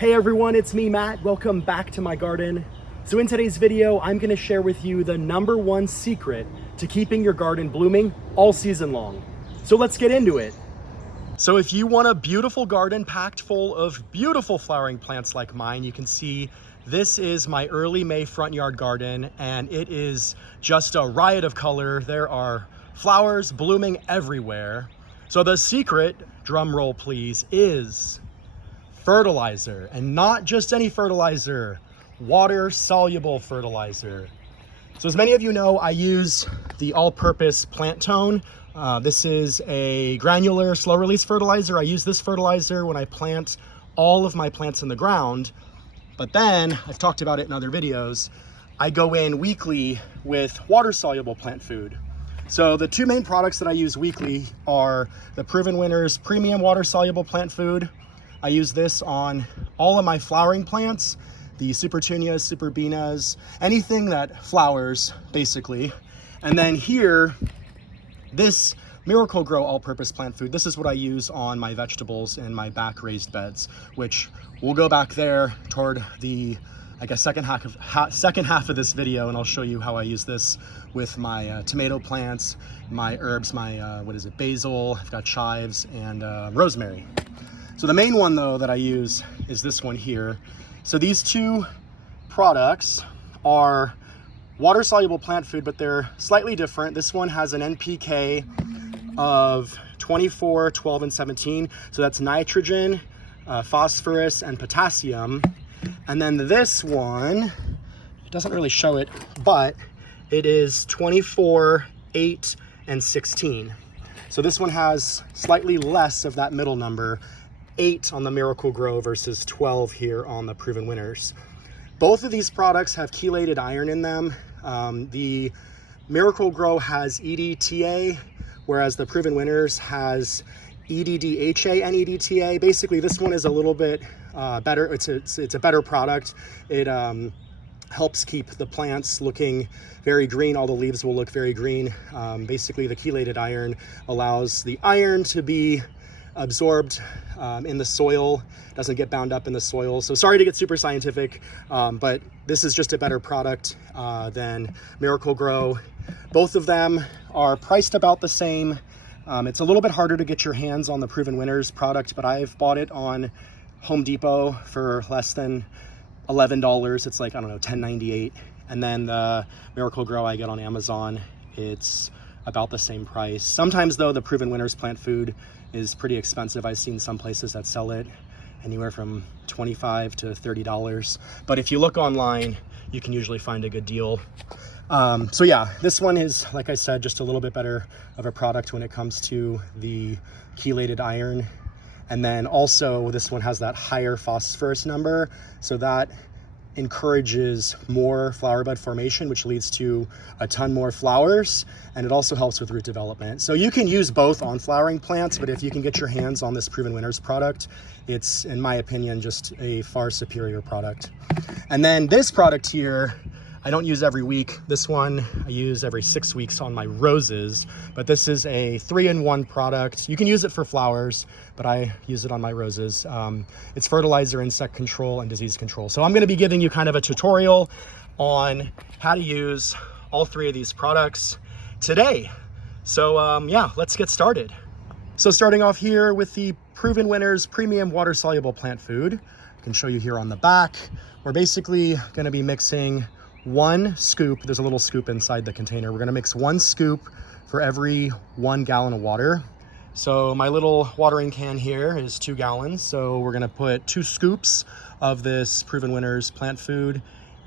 Hey everyone, it's me, Matt. Welcome back to my garden. So in today's video, I'm gonna share with you the #1 secret to keeping your garden blooming all season long. So let's get into it. So if you want a beautiful garden packed full of beautiful flowering plants like mine, you can see this is my early May front yard garden, and it is just a riot of color. There are flowers blooming everywhere. So the secret, drum roll please, is fertilizer, and not just any fertilizer, water-soluble fertilizer. So as many of you know, I use the all-purpose plant tone. This is a granular slow-release fertilizer. I use this fertilizer when I plant all of my plants in the ground, but then, I've talked about it in other videos, I go in weekly with water-soluble plant food. So the two main products that I use weekly are the Proven Winners Premium Water-Soluble Plant Food. I use this on all of my flowering plants, the Supertunias, Superbenas, anything that flowers, basically. And then here, this Miracle-Gro all-purpose plant food, this is what I use on my vegetables in my back raised beds, which we'll go back there toward the, I guess, second half of this video, and I'll show you how I use this with my tomato plants, my herbs, my, basil, I've got chives, and rosemary. So the main one though that I use is this one here. So these two products are water-soluble plant food, but they're slightly different. This one has an NPK of 24, 12, and 17. So that's nitrogen, phosphorus, and potassium. And then this one, it doesn't really show it, but it is 24, 8, and 16. So this one has slightly less of that middle number, 8 on the Miracle-Gro versus 12 here on the Proven Winners. Both of these products have chelated iron in them. The Miracle-Gro has EDTA, whereas the Proven Winners has EDDHA and EDTA. Basically, this one is a little bit better. It's a better product. It helps keep the plants looking very green. All the leaves will look very green. Basically, the chelated iron allows the iron to be absorbed in the soil, doesn't get bound up in the soil. So sorry to get super scientific, but this is just a better product than Miracle-Gro. Both of them are priced about the same. It's a little bit harder to get your hands on the Proven Winners product, but I've bought it on Home Depot for less than $11. It's like, I don't know, $10.98. And then the Miracle-Gro I get on Amazon, it's about the same price. Sometimes though, the Proven Winners plant food is pretty expensive. I've seen some places that sell it anywhere from $25 to $30. But if you look online, you can usually find a good deal. So yeah, this one is, like I said, just a little bit better of a product when it comes to the chelated iron. And then also this one has that higher phosphorus number. So that encourages more flower bud formation, which leads to a ton more flowers, and it also helps with root development. So you can use both on flowering plants, but if you can get your hands on this Proven Winners product, it's, in my opinion, just a far superior product. And then this product here, I don't use every week. This one I use every 6 weeks on my roses, but this is a 3-in-1 product. You can use it for flowers, but I use it on my roses. It's fertilizer, insect control, and disease control. So I'm gonna be giving you kind of a tutorial on how to use all 3 of these products today. So yeah, let's get started. So starting off here with the Proven Winners Premium Water-Soluble Plant Food. I can show you here on the back. We're basically gonna be mixing 1 scoop, there's a little scoop inside the container. We're gonna mix 1 scoop for every 1 gallon of water. So my little watering can here is 2 gallons. So we're gonna put 2 scoops of this Proven Winners plant food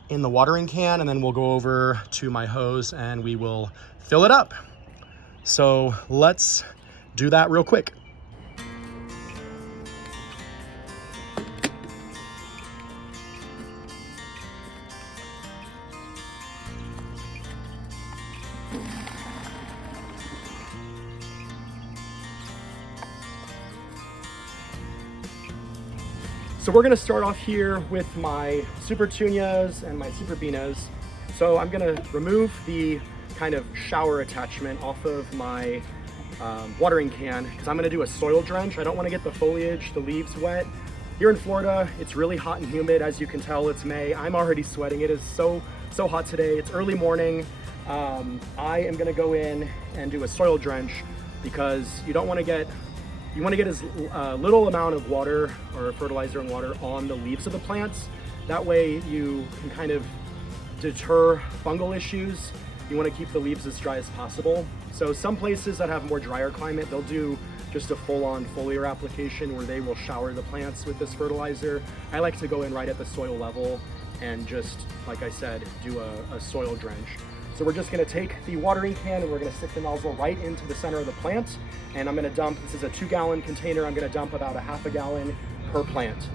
in the watering can, and then we'll go over to my hose and we will fill it up. So let's do that real quick. So we're gonna start off here with my Supertunias and my Superbenas. So I'm gonna remove the kind of shower attachment off of my watering can because I'm gonna do a soil drench. I don't wanna get the foliage, the leaves wet Here in Florida, it's really hot and humid. As you can tell, it's May. I'm already sweating. It is so hot today. It's early morning. I am gonna go in and do a soil drench because you want to get as little amount of water or fertilizer and water on the leaves of the plants. That way you can kind of deter fungal issues. You want to keep the leaves as dry as possible. So some places that have more drier climate, they'll do just a full-on foliar application where they will shower the plants with this fertilizer. I like to go in right at the soil level and just, like I said, do a soil drench. So we're just gonna take the watering can and we're gonna stick the nozzle right into the center of the plant. And I'm gonna dump, this is a 2-gallon container, I'm gonna dump about a half a gallon per plant.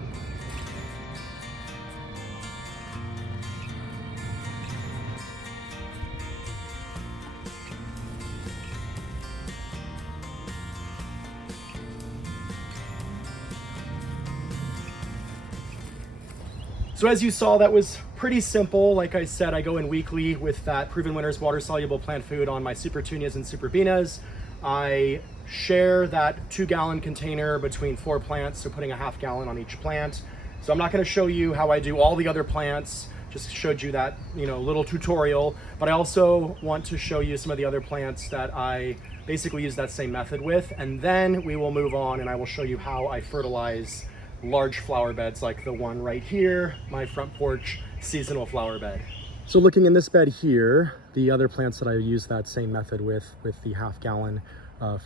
So as you saw, that was pretty simple. Like I said, I go in weekly with that Proven Winners water-soluble plant food on my Supertunias and Superbenas. I share that 2-gallon container between 4 plants, so putting a half gallon on each plant. So I'm not gonna show you how I do all the other plants, just showed you that little tutorial, but I also want to show you some of the other plants that I basically use that same method with, and then we will move on and I will show you how I fertilize large flower beds like the one right here, my front porch seasonal flower bed. So looking in this bed here, the other plants that I use that same method with the half gallon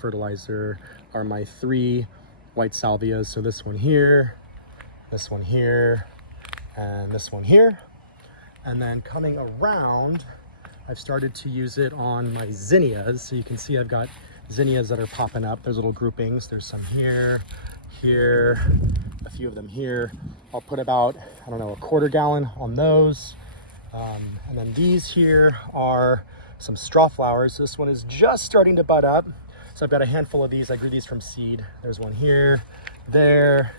fertilizer are my 3 white salvias. So this one here, and this one here. And then coming around, I've started to use it on my zinnias. So you can see I've got zinnias that are popping up. There's little groupings. There's some here, a few of them here. I'll put about, I don't know, a 1/4 gallon on those. And then these here are some straw flowers. This one is just starting to bud up. So I've got a handful of these. I grew these from seed. There's one here, there.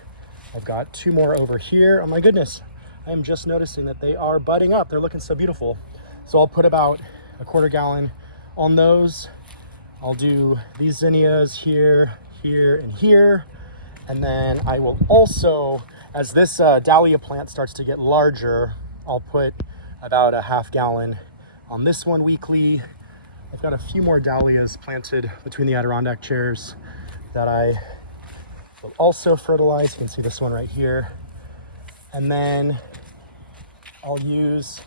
I've got 2 more over here. Oh my goodness, I am just noticing that they are budding up. They're looking so beautiful. So I'll put about a 1/4 gallon on those. I'll do these zinnias here, here, and here. And then I will also, as this dahlia plant starts to get larger, I'll put about a half gallon on this one weekly. I've got a few more dahlias planted between the Adirondack chairs that I will also fertilize. You can see this one right here. And then I'll use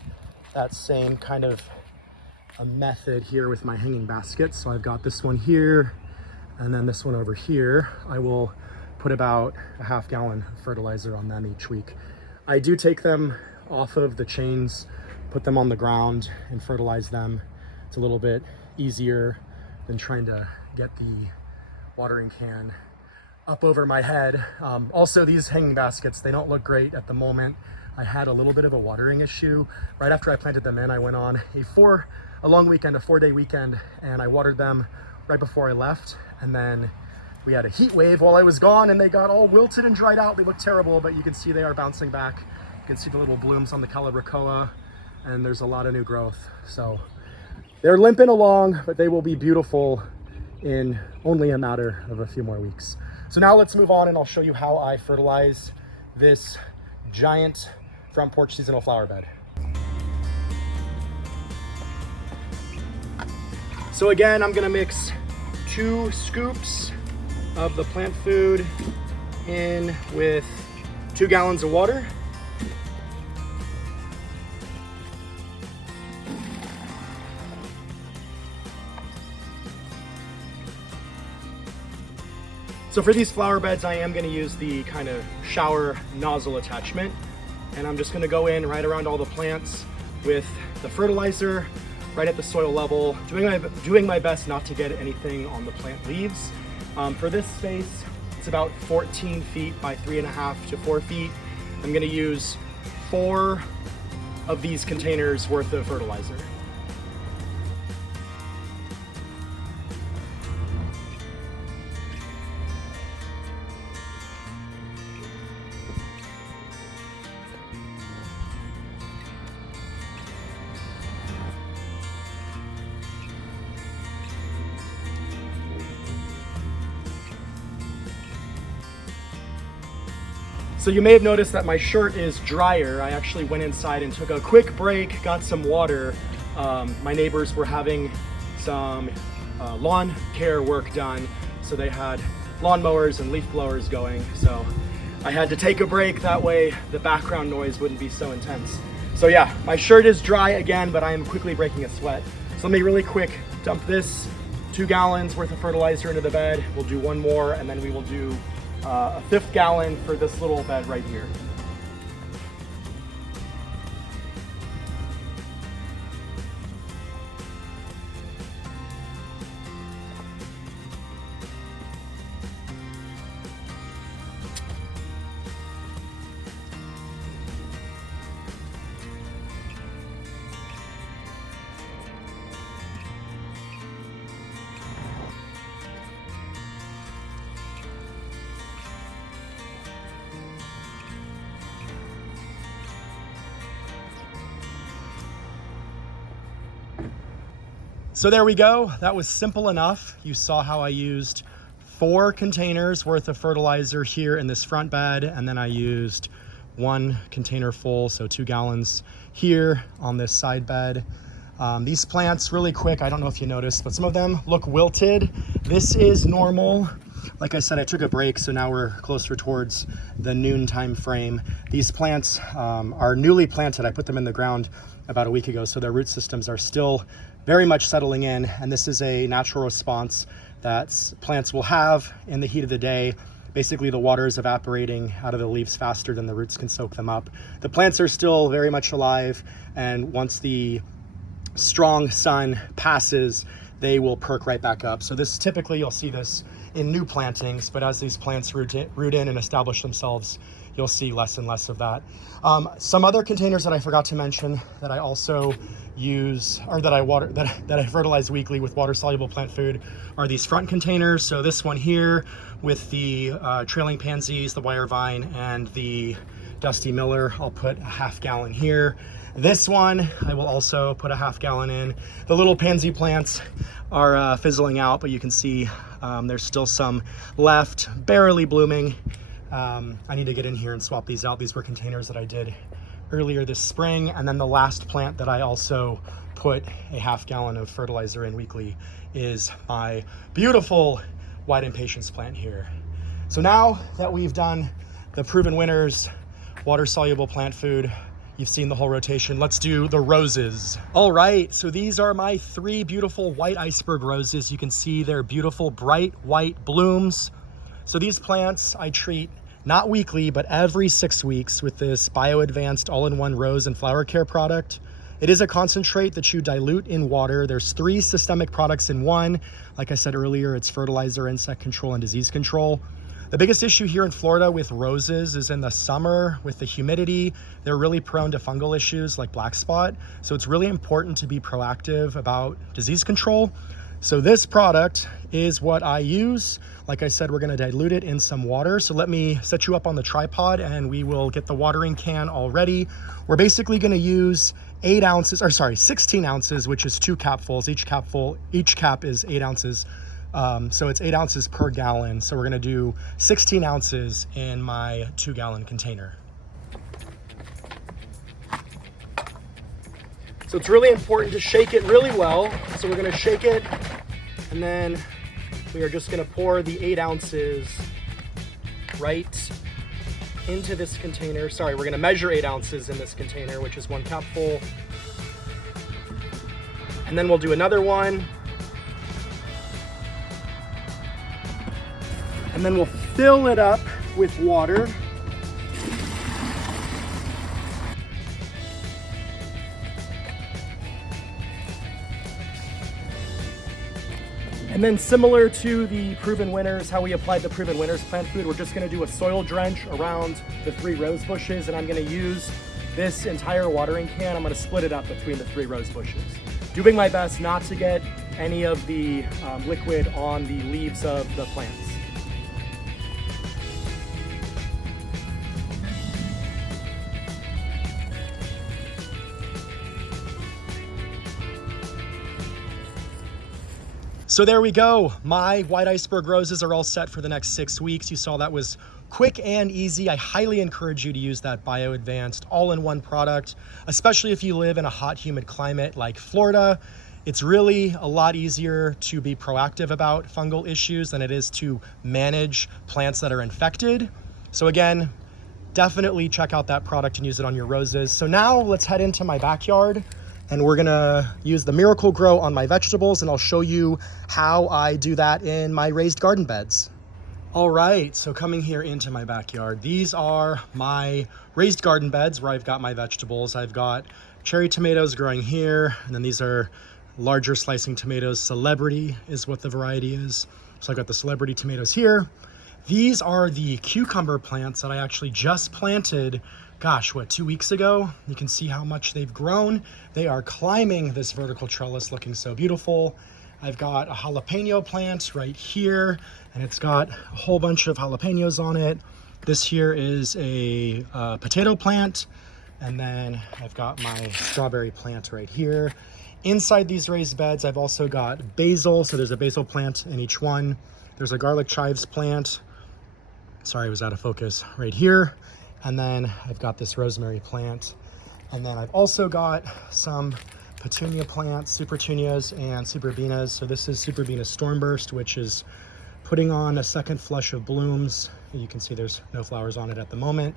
that same kind of a method here with my hanging baskets. So I've got this one here and then this one over here. I will put about a half gallon fertilizer on them each week. I do take them off of the chains, put them on the ground and fertilize them. It's a little bit easier than trying to get the watering can up over my head. Also, these hanging baskets, they don't look great at the moment. I had a little bit of a watering issue. Right after I planted them in, I went on a long weekend, a 4-day weekend, and I watered them right before I left. And then we had a heat wave while I was gone and they got all wilted and dried out. They look terrible, but you can see they are bouncing back. You can see the little blooms on the Calibrachoa and there's a lot of new growth. So they're limping along, but they will be beautiful in only a matter of a few more weeks. So now let's move on and I'll show you how I fertilize this giant front porch seasonal flower bed. So again, I'm gonna mix 2 scoops of the plant food in with 2 gallons of water. So for these flower beds, I am gonna use the kind of shower nozzle attachment. And I'm just gonna go in right around all the plants with the fertilizer right at the soil level, doing my best not to get anything on the plant leaves. For this space, it's about 14 feet by 3.5 to 4 feet. I'm gonna use 4 of these containers worth of fertilizer. So you may have noticed that my shirt is drier. I actually went inside and took a quick break, got some water. My neighbors were having some lawn care work done, so they had lawn mowers and leaf blowers going. So I had to take a break, that way the background noise wouldn't be so intense. So yeah, my shirt is dry again, but I am quickly breaking a sweat. So let me really quick dump this 2 gallons worth of fertilizer into the bed. We'll do one more, and then we will do a 5th gallon for this little bed right here. So there we go. That was simple enough. You saw how I used 4 containers worth of fertilizer here in this front bed, and then I used 1 container full, so 2 gallons here on this side bed. These plants, really quick, I don't know if you noticed, but some of them look wilted. This is normal. Like I said, I took a break, so now we're closer towards the noon time frame. These plants are newly planted. I put them in the ground about a week ago, so their root systems are still very much settling in, and this is a natural response that plants will have in the heat of the day. Basically, the water is evaporating out of the leaves faster than the roots can soak them up. The plants are still very much alive, and once the strong sun passes, they will perk right back up. So this, typically you'll see this in new plantings, but as these plants root in and establish themselves, you'll see less and less of that. Some other containers that I forgot to mention that I also use, or that I fertilize weekly with water-soluble plant food, are these front containers. So this one here with the trailing pansies, the wire vine, and the Dusty Miller, I'll put a 1/2 gallon here. This one I will also put a 1/2 gallon in. The little pansy plants are fizzling out, but you can see there's still some left, barely blooming. I need to get in here and swap these out. These were containers that I did earlier this spring. And then the last plant that I also put a 1/2 gallon of fertilizer in weekly is my beautiful white impatiens plant here. So now that we've done the proven winners, water-soluble plant food, you've seen the whole rotation, let's do the roses. All right, so these are my 3 beautiful white iceberg roses. You can see they're beautiful, bright white blooms. So these plants I treat not weekly, but every 6 weeks with this BioAdvanced all-in-one rose and flower care product. It is a concentrate that you dilute in water. There's 3 systemic products in one. Like I said earlier, it's fertilizer, insect control, and disease control. The biggest issue here in Florida with roses is in the summer with the humidity. They're really prone to fungal issues like black spot. So it's really important to be proactive about disease control. So this product is what I use. Like I said, we're gonna dilute it in some water. So let me set you up on the tripod and we will get the watering can all ready. We're basically gonna use 16 ounces, which is 2 capfuls. Each cap is 8 ounces. So it's 8 ounces per gallon. So we're gonna do 16 ounces in my 2 gallon container. So it's really important to shake it really well. So we're gonna shake it, and then we are just gonna pour the 8 ounces right into this container. Sorry, we're gonna measure 8 ounces in this container, which is 1 cup full. And then we'll do another one. And then we'll fill it up with water. And then similar to the proven winners, how we applied the proven winners plant food, we're just gonna do a soil drench around the 3 rose bushes, and I'm gonna use this entire watering can. I'm gonna split it up between the 3 rose bushes. Doing my best not to get any of the liquid on the leaves of the plants. So there we go. My white iceberg roses are all set for the next 6 weeks. You saw that was quick and easy. I highly encourage you to use that BioAdvanced all-in-one product, especially if you live in a hot, humid climate like Florida. It's really a lot easier to be proactive about fungal issues than it is to manage plants that are infected. So again, definitely check out that product and use it on your roses. So now let's head into my backyard and we're gonna use the Miracle-Gro on my vegetables, and I'll show you how I do that in my raised garden beds. All right, so coming here into my backyard, these are my raised garden beds where I've got my vegetables. I've got cherry tomatoes growing here, and then these are larger slicing tomatoes. Celebrity is what the variety is. So I've got the celebrity tomatoes here. These are the cucumber plants that I actually just planted, gosh, what, 2 weeks ago? You can see how much they've grown. They are climbing this vertical trellis looking so beautiful. I've got a jalapeno plant right here, and it's got a whole bunch of jalapenos on it. This here is a potato plant, and then I've got my strawberry plant right here. Inside these raised beds, I've also got basil, so there's a basil plant in each one. There's a garlic chives plant. Sorry, I was out of focus right here. And then I've got this rosemary plant. And then I've also got some petunia plants, Supertunias and Superbenas. So this is Superbena Stormburst, which is putting on a second flush of blooms. You can see there's no flowers on it at the moment.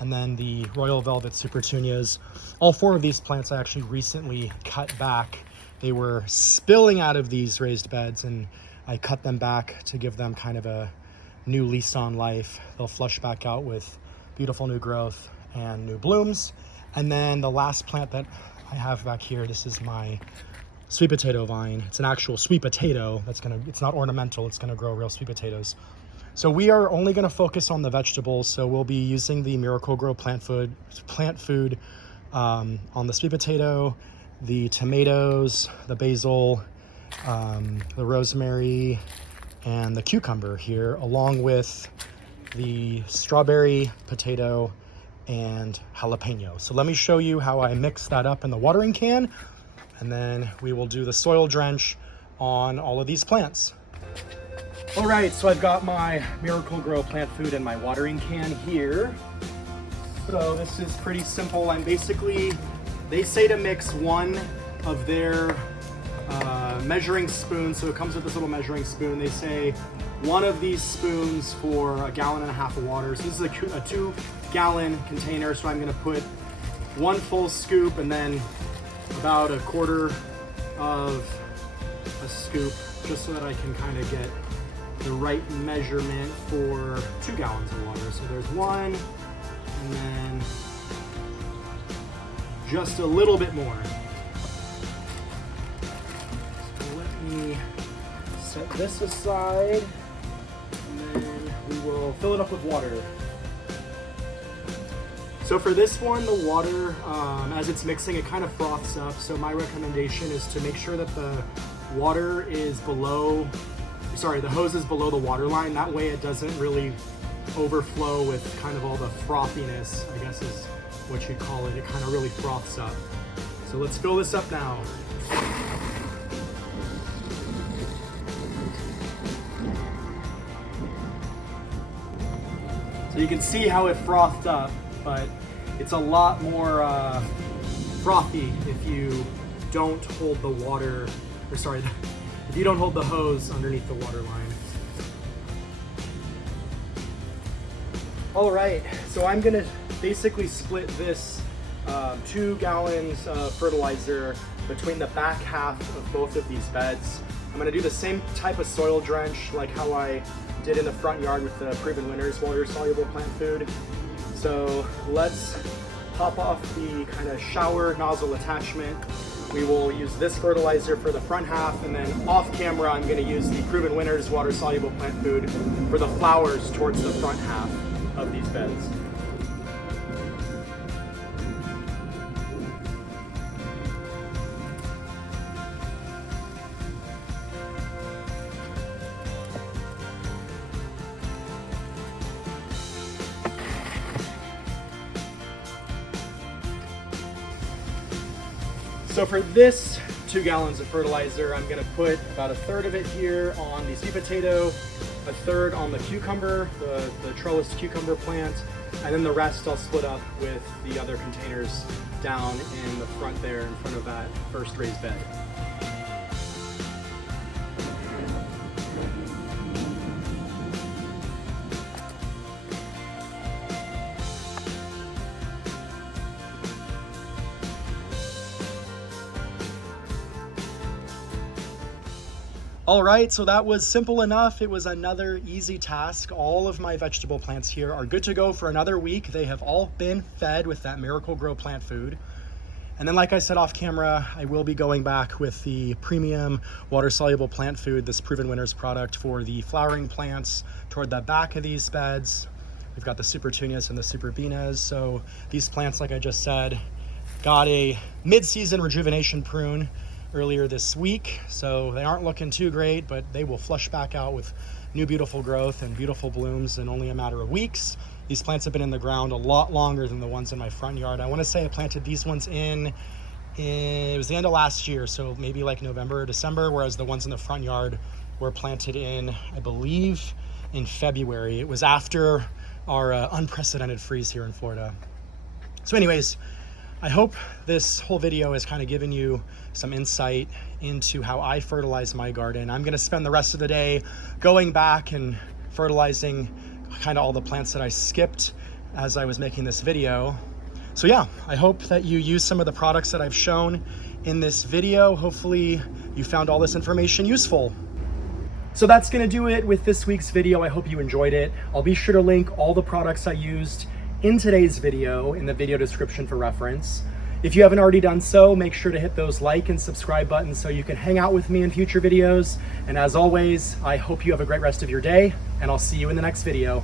And then the Royal Velvet Supertunias. All four of these plants I actually recently cut back. They were spilling out of these raised beds, and I cut them back to give them kind of a new lease on life. They'll flush back out with beautiful new growth and new blooms. And then the last plant that I have back here, this is my sweet potato vine. It's an actual sweet potato it's not ornamental, it's gonna grow real sweet potatoes. So we are only gonna focus on the vegetables. So we'll be using the Miracle-Gro plant food on the sweet potato, the tomatoes, the basil, the rosemary, and the cucumber here, along with the strawberry, potato, and jalapeno. So let me show you how I mix that up in the watering can, and then we will do the soil drench on all of these plants. All right, so I've got my Miracle-Gro plant food in my watering can here. So this is pretty simple. They say to mix one of their measuring spoons. So it comes with this little measuring spoon. They say one of these spoons for 1.5 gallons of water. So this is a 2-gallon container. So I'm gonna put 1 full scoop and then about 1/4 of a scoop, just so that I can kind of get the right measurement for 2 gallons of water. So there's one, and then just a little bit more. Set this aside, and then we will fill it up with water. So for this one, the water, as it's mixing, it kind of froths up. So my recommendation is to make sure that the hose is below the water line. That way it doesn't really overflow with kind of all the frothiness, I guess is what you'd call it. It kind of really froths up. So let's fill this up now. So you can see how it frothed up, but it's a lot more frothy if you don't hold the if you don't hold the hose underneath the water line. All right, so I'm gonna basically split this 2 gallons of fertilizer between the back half of both of these beds. I'm gonna do the same type of soil drench like how I did in the front yard with the Proven Winners water-soluble plant food. So let's pop off the kind of shower nozzle attachment. We will use this fertilizer for the front half, and then off camera I'm going to use the Proven Winners water-soluble plant food for the flowers towards the front half of these beds. So for this 2 gallons of fertilizer, I'm gonna put about 1/3 of it here on the sweet potato, a third on the cucumber, the trellised cucumber plant, and then the rest I'll split up with the other containers down in the front there in front of that first raised bed. All right, so that was simple enough. It was another easy task. All of my vegetable plants here are good to go for another week. They have all been fed with that Miracle-Gro plant food. And then, like I said off camera, I will be going back with the premium water-soluble plant food, this Proven Winners product, for the flowering plants toward the back of these beds. We've got the Supertunias and the Superbenas. So these plants, like I just said, got a mid-season rejuvenation prune earlier this week, so they aren't looking too great, but they will flush back out with new beautiful growth and beautiful blooms in only a matter of weeks. These plants have been in the ground a lot longer than the ones in my front yard. I want to say I planted these ones in it was the end of last year, so maybe like November or December, whereas the ones in the front yard were planted in, I believe, in February. It was after our unprecedented freeze here in Florida. So anyways, I hope this whole video has kind of given you some insight into how I fertilize my garden. I'm gonna spend the rest of the day going back and fertilizing kind of all the plants that I skipped as I was making this video. So yeah, I hope that you use some of the products that I've shown in this video. Hopefully you found all this information useful. So that's gonna do it with this week's video. I hope you enjoyed it. I'll be sure to link all the products I used in today's video in the video description for reference. If you haven't already done so, make sure to hit those like and subscribe buttons so you can hang out with me in future videos. And as always, I hope you have a great rest of your day, and I'll see you in the next video.